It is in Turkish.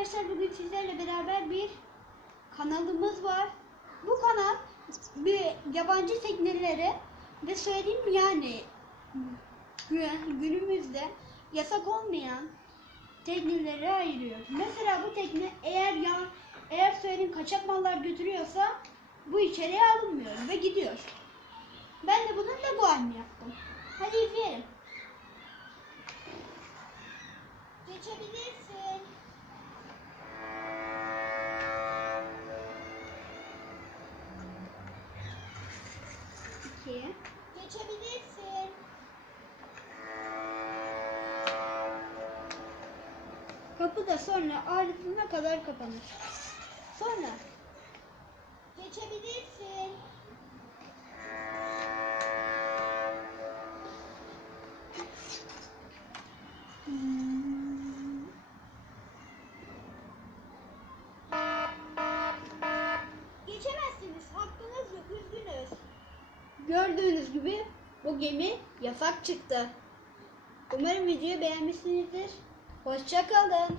arkadaşlar bugün sizlerle beraber bir kanalımız var. Bu kanal bir yabancı tekneleri ve söyleyeyim yani gü- günümüzde yasak olmayan tekneleri ayırıyor. Mesela bu tekne eğer ya eğer söyleyeyim kaçak mallar götürüyorsa bu içeriye alınmıyor ve gidiyor. Ben de bunun leguanını yaptım. Hadi izleyelim. Geçebilirsin. İki. Geçebilirsin. Kapı da sonra ağrısına kadar kapanır. Sonra geçebilirsin. Hmm. Gördüğünüz gibi bu gemi yasak çıktı. Umarım videoyu beğenmişsinizdir. Hoşça kalın.